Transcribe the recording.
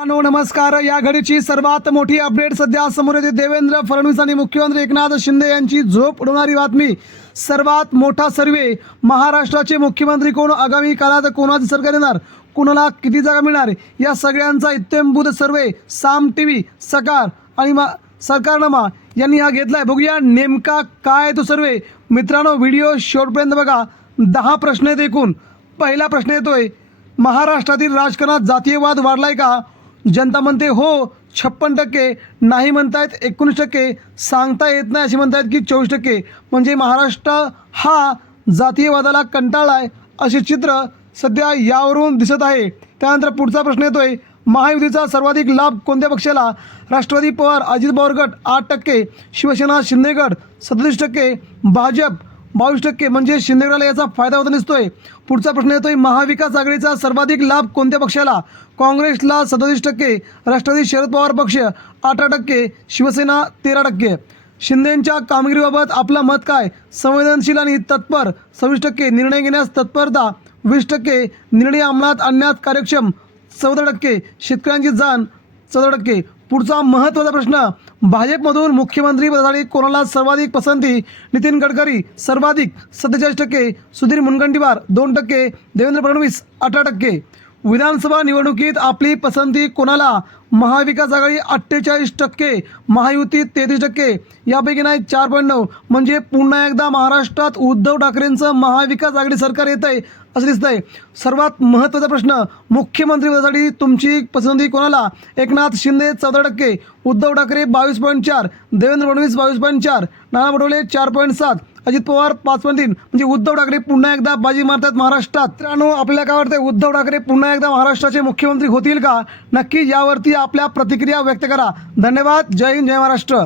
मित्रांनो नमस्कार. या घडीची सर्वात मोठी अपडेट सध्या समोर येते. देवेंद्र फडणवीस आणि मुख्यमंत्री एकनाथ शिंदे यांची झोप उडवणारी बातमी. सर्वात मोठा सर्वे. महाराष्ट्राचे मुख्यमंत्री कोण? आगामी काळात कोणाचं सरकार येणार? कुणाला किती जागा मिळणार? या सगळ्यांचा इत्यंभूत सर्वे. साम टी व्ही सकार आणि मा सरकारनामा यांनी हा घेतलाय. बघूया नेमका काय आहे तो सर्वे. मित्रांनो व्हिडिओ शेवटपर्यंत बघा. दहा प्रश्न आहेत एकूण. पहिला प्रश्न येतोय महाराष्ट्रातील राजकारणात जातीयवाद वाढलाय का? जनता म्हणते हो छप्पन टक्के. नाही म्हणतायत एकोणीस टक्के. सांगता येत नाही असे म्हणतायत की चोवीस टक्के. म्हणजे महाराष्ट्र हा जातीयवादाला कंटाळलाय असे चित्र सध्या यावरून दिसत आहे. त्यानंतर पुढचा प्रश्न येतोय महायुतीचा सर्वाधिक लाभ कोणत्या पक्षाला? राष्ट्रवादी पवार अजित पवार गट आठ टक्के शिवसेना शिंदेगड सदतीस टक्के भाजप बावीस टक्के. म्हणजे शिंदेगडाला याचा फायदा होता दिसतोय. पुढचा प्रश्न येतोय महाविकास आघाडीचा सर्वाधिक लाभ कोणत्या पक्षाला? काँग्रेसला सदतीस टक्के राष्ट्रवादी शरद पवार पक्ष अठरा टक्के शिवसेना तेरा टक्के. शिंदेंच्या कामगिरीबाबत आपलं मत काय? संवेदनशील आणि तत्पर सव्वीस टक्के निर्णय घेण्यास तत्परता वीस टक्के निर्णय अंमलात आणण्यात कार्यक्षम चौदा टक्के शेतकऱ्यांची जाण चौदा टक्के. पुढचा महत्त्वाचा प्रश्न भाजपमधून मुख्यमंत्री पदासाठी कोणाला सर्वाधिक पसंती? नितीन गडकरी सर्वाधिक सत्तेचाळीस टक्के सुधीर मुनगंटीवार दोन टक्के देवेंद्र फडणवीस अठरा टक्के. विधानसभा निवडणुकीत आपली पसंती कोणाला? महाविकास आघाडी अठ्ठेचाळीस टक्के महायुती तेहतीस टक्के यापैकी नाही चार पॉईंट नऊ. म्हणजे पुन्हा एकदा महाराष्ट्रात उद्धव ठाकरेंचं महाविकास आघाडी सरकार येत आहे असं दिसतंय. सर्वात महत्त्वाचा प्रश्न मुख्यमंत्रीपदासाठी तुमची पसंती कोणाला? एकनाथ शिंदे चौदा टक्के. उद्धव ठाकरे बावीस पॉईंट चार. देवेंद्र फडणवीस बावीस पॉईंट चार. नाना पटोले चार पॉईंट सात. अजित पवार पाच तीन म्हणजे उद्धव ठाकरे पुन्हा एकदा बाजी मारतात महाराष्ट्रात. मित्रांनो आपल्याला काय वाटतंय? उद्धव ठाकरे पुन्हा एकदा महाराष्ट्राचे मुख्यमंत्री होतील का? नक्की यावरती आपल्या प्रतिक्रिया व्यक्त करा. धन्यवाद. जय हिंद जय महाराष्ट्र.